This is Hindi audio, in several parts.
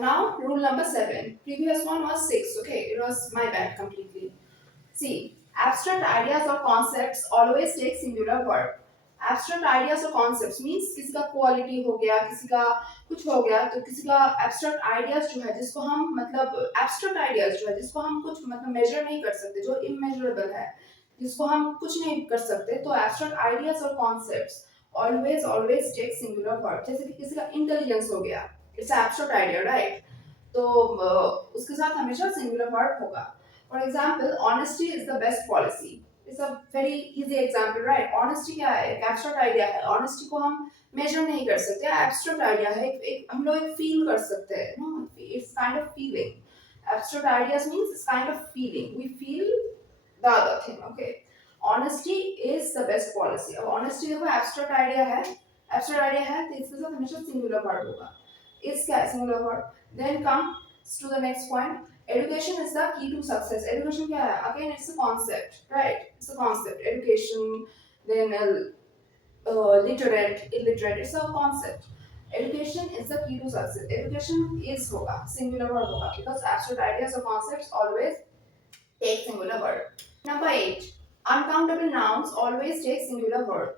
Now rule number 7. Previous one was 6. Okay, it was my bad completely. See, abstract ideas or concepts always take singular verb. Abstract ideas or concepts means किसी का quality हो गया, किसी का कुछ हो गया, तो किसी का abstract ideas जो है जिसको हम मतलब abstract ideas जो है जिसको हम कुछ मतलब measure नहीं कर सकते, जो immeasurable है, जिसको हम कुछ नहीं कर सकते, तो abstract ideas और concepts always take singular verb. जैसे कि किसी का intelligence हो गया, it's an abstract idea, right? तो उसके साथ हमेशा singular verb होगा. For example, honesty is the best policy. It's a very easy example, right? Honesty क्या है? एक abstract idea है. Honesty को हम measure नहीं कर सकते. Abstract idea है. हम लोग एक feel कर सकते हैं. No, it's kind of feeling. Abstract ideas means it's kind of feeling. We feel the other thing. Okay. Honesty is the best policy. अब honesty देखो abstract idea है. Abstract idea है तो इसके साथ हमेशा singular verb होगा. Is क्या है singular verb? Then comes to the next point. Education is the key to success. Education क्या है? Again, it's a concept, right? It's a concept. Education, then literate, illiterate. It's a concept. Education is the key to success. Education is होगा, singular verb होगा, because abstract ideas or concepts always take singular verb. Number 8. Uncountable nouns always take singular verb.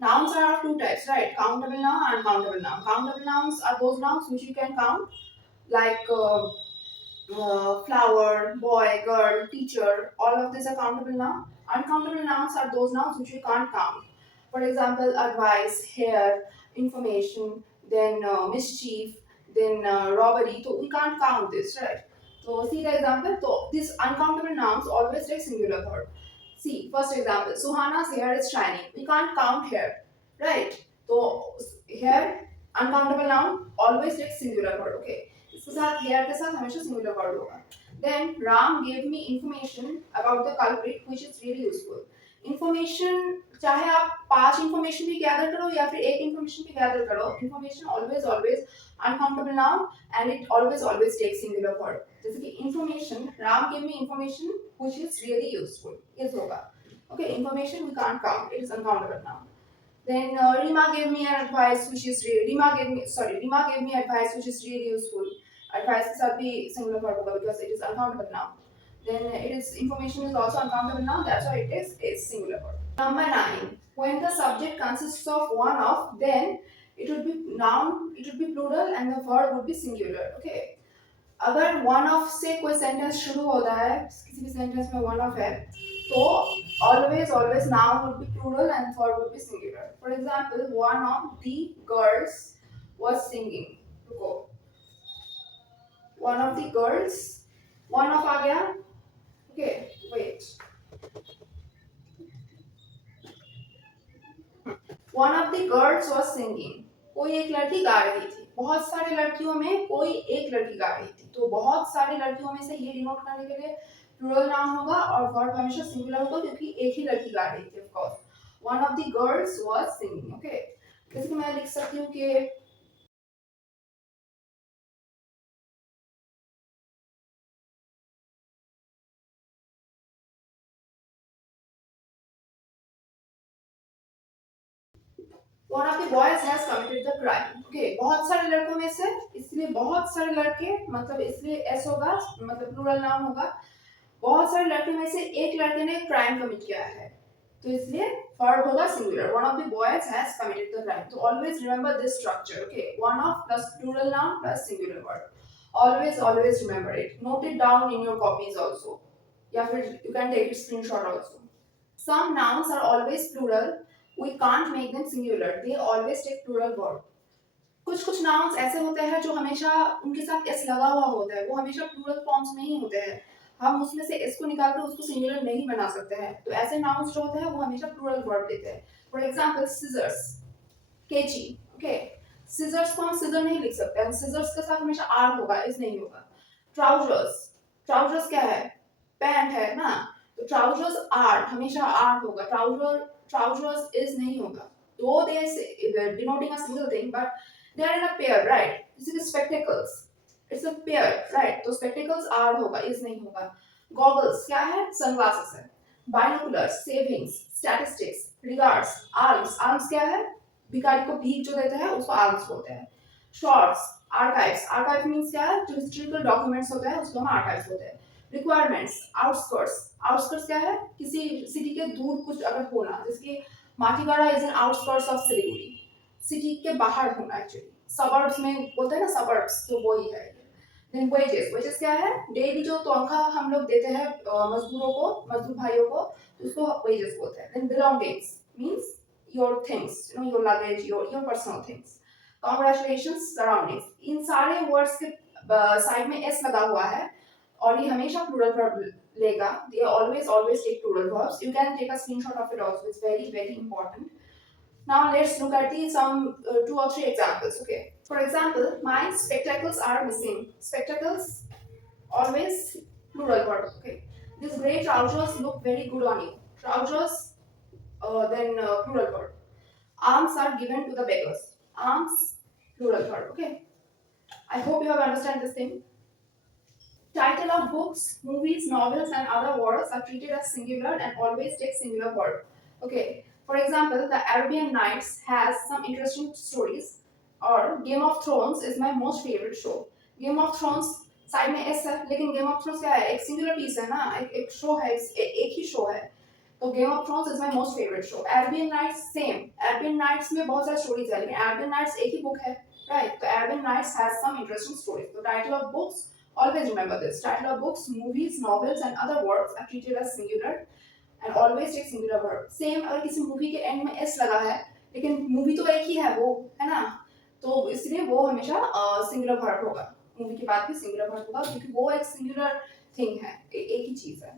Nouns are of two types, right? Countable noun and uncountable noun. Countable nouns are those nouns which you can count, like flower, boy, girl, teacher, all of these are countable nouns. Uncountable nouns are those nouns which we can't count. For example, advice, hair, information, then mischief, then robbery. So we can't count this, right? So see the example. So these uncountable nouns always take singular verb. See, first example, Suhana's hair is shining. We can't count hair, right? So hair, uncountable noun, always takes singular verb. Okay. इसके साथ हेयर के साथ हमेशा सिंगुलर वर्ड होगा. Then Ram gave me information about the culprit which is really useful. Information चाहे आप 5 इंफॉर्मेशन भी गैदर करो या फिर एक इंफॉर्मेशन भी गैदर करो, information always uncountable noun and it always takes singular word. जैसे कि information, Ram gave me information which is really useful, is होगा. Okay, information we can't count, it is uncountable noun. Then Rima gave me an advice which is Rima gave me advice which is really useful. Advice के साथ भी singular verb होगा because it is uncountable noun. Then it is information is also uncountable noun. That's why it is singular verb. Number 9. When the subject consists of one of, then it would be noun. It would be plural and the verb would be singular. Okay. अगर one of से कोई sentence शुरू होता है, किसी भी sentence में one of है, तो always noun would be plural and verb would be singular. For example, one of the girls was singing. रुको. One of the girls, one of आ गया. Okay, wait. One of the girls was singing. कोई एक लड़की गा रही थी. बहुत सारी लड़कियों में कोई एक लड़की गा रही थी. तो बहुत सारी लड़कियों में से ये डिनोट करने के लिए प्लूरल नाउन होगा और वर्ब हमेशा सिंगुलर होगा क्योंकि एक ही लड़की गा रही थी. Of course, one of the girls was singing. Okay, जैसे कि मैं लिख सकती हूँ कि one of the boys has committed the crime. Okay, बहुत सारे लड़कों में से, इसलिए बहुत सारे लड़के मतलब इसलिए एस होगा, मतलब प्लूरल नाउन होगा. बहुत सारे लड़के में से एक लड़के ने क्राइम कमिट किया है, तो इसलिए वर्ब होगा singular. One of the boys has committed the crime. तो always remember this structure. Okay, one of plus plural noun plus singular verb. Always remember it. Note it down in your copies also. या फिर you can take a screenshot also. Some nouns are always plural. We can't make them singular. They always take plural verb. कुछ nouns ऐसे होते हैं जो हमेशा उनके साथ s लगा हुआ होता है, वो हमेशा plural forms में ही होते हैं. हम उसमें से s को निकाल कर उसको singular नहीं बना सकते हैं. तो ऐसे nouns जो होते हैं वो हमेशा plural verb देते हैं. For example, scissors, कैंची. Okay, scissors को हम scissor नहीं लिख सकते हैं. scissors के साथ हमेशा r होगा, s नहीं होगा. trousers, trousers क्या है? पैंट है ना, तो trousers are हमेशा r होगा. trousers is नहीं होगा. Though they are denoting a single thing, but they are in a pair, right? This is spectacles. It's a pair, right? तो spectacles r होगा, is नहीं होगा. Goggles क्या है? Sunglasses है. Binoculars, savings, statistics, regards, alms. Alms क्या है? भिखारी को भीख जो देते हैं उसको alms बोलते हैं. शॉर्ट्स, आर्काइव्स, आर्काइव मीन्स क्या है, जो हिस्टोरिकल डॉक्यूमेंट्स होते हैं उसको हम आर्काइव्स बोलते हैं। रिक्वायरमेंट्स, आउटस्कर्ट्स, आउटस्कर्ट्स क्या है, किसी सिटी के दूर कुछ अगर होना, जैसे कि Matiwara is an outskirts of Siliguri, city के बाहर होना एक्चुअली, सबर्ब्स में बोलते हैं ना सबर्ब्स, तो वही है। देन वेजेस, वेजेस क्या है, डेली जो तनख्वाह हम लोग देते हैं मजदूरों को, मजदूर भाइयों को, तो उसको वेजेस बोलते हैं। Then belongings means your things, you know your luggage, your personal things. Congratulations, surroundings, इन सारे वर्ड्स के साइड में एस लगा हुआ है और ये हमेशा प्लूरल वर्ब लेगा, they always always take plural verbs, you can take a screenshot of it also, it's very very important. Now let's look at the some 2 or 3 examples. Okay. For example, my spectacles are missing. Spectacles always plural word. Okay. These gray trousers look very good on you. Trousers, then plural word. Alms are given to the beggars. Alms, plural word. Okay. I hope you have understand this thing. Title of books, movies, novels, and other words are treated as singular and always take singular verb. Okay. For example, The Arabian Nights has some interesting stories, और Game of Thrones is my most favorite show. Game of Thrones side में एस है, लेकिन गेम ऑफ थ्रोन्स क्या है, एक सिंगुलर पीस है ना, एक शो है, एक ही शो है, तो game of thrones is my most favourite show. Arabian nights same, Arabian nights में बहुत सारी स्टोरीज है, लेकिन एरबियन नाइट्स एक ही बुक है, राइट, तो Arabian nights has some interesting stories. तो title of books, always remember this, title of books, movies, novels and other works are treated as singular and always take singular verb. Same अगर किसी मूवी के एंड में s लगा है, लेकिन मूवी तो एक ही है वो, है ना, तो इसलिए वो हमेशा सिंगुलर वर्ब होगा, मूवी के बाद भी सिंगुलर वर्ब होगा, क्योंकि वो एक सिंगुलर थिंग है, एक ही चीज है।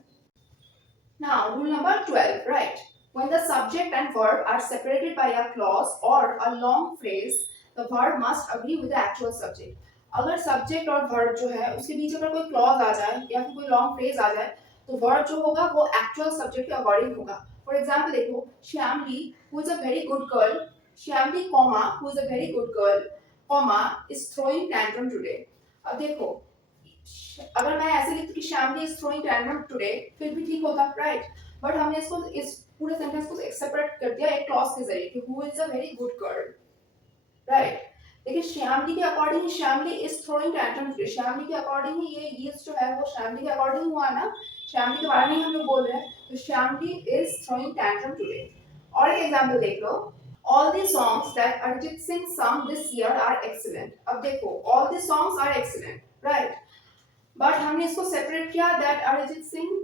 Now rule number 12, right, when the subject and verb are separated by a clause or a long phrase, the verb must agree with the actual subject. अगर सब्जेक्ट और वर्ब जो है उसके बीच अगर कोई क्लॉज आ जाए या फिर कोई लॉन्ग फ्रेज आ जाए, तो वर्ब जो होगा वो एक्चुअल सब्जेक्ट के अकॉर्डिंग होगा। फॉर एग्जाम्पल देखो, Shyamali who is a very good girl, Shyamali comma who is a very good girl comma is throwing tantrum today. अब देखो, अगर मैं ऐसे लिखती कि Shyamali is throwing tantrum today, फिर भी ठीक होता, राइट, बट हमने इसको इस पूरे सेंटेंस को सेपरेट कर दिया एक क्लॉज के जरिए कि who is a very good girl, right. लेकिन श्यामली के according Shyamali is throwing tantrum today, Shyamali के अकॉर्डिंग ही ये जो है वो श्यामली के अकॉर्डिंग हुआ ना, श्यामली के बारे में ही हम लोग बोल रहे हैं, तो श्यामली इज थ्रोइंग टैंट्रम टुडे। और एक एग्जांपल देख लो, all the songs that Arijit Singh sung this year are excellent। अब देखो, all the songs are excellent, right, but हमने इसको सेपरेट किया that Arijit Singh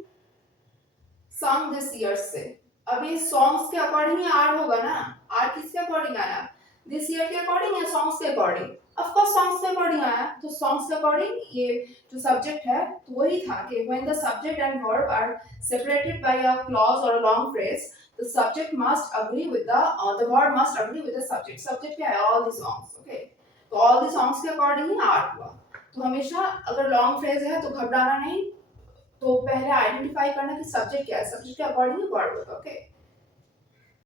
sung this year से। अब ये सॉन्ग्स के अकॉर्डिंग ही आर होगा ना, आर किसके अकॉर्डिंग आया, दिस ईयर के अकॉर्डिंग या सॉन्ग्स के अकॉर्डिंग, ऑफ कोर्स सॉन्ग्स के अकॉर्डिंग आया, तो सॉन्ग्स के अकॉर्डिंग ये जो सब्जेक्ट है तो वही था कि when the subject and verb are separated by a clause or a long phrase, the subject must agree with the verb must agree with the subject. Subject क्या है, ऑल द सॉन्ग्स, ओके, तो ऑल द सॉन्ग्स के अकॉर्डिंग ही आर हुआ। तो हमेशा अगर लॉन्ग फ्रेज है तो घबराना नहीं, तो पहले आइडेंटिफाई करना कि सब्जेक्ट क्या है, सब्जेक्ट के अकॉर्डिंग ही वर्ड होगा, ओके।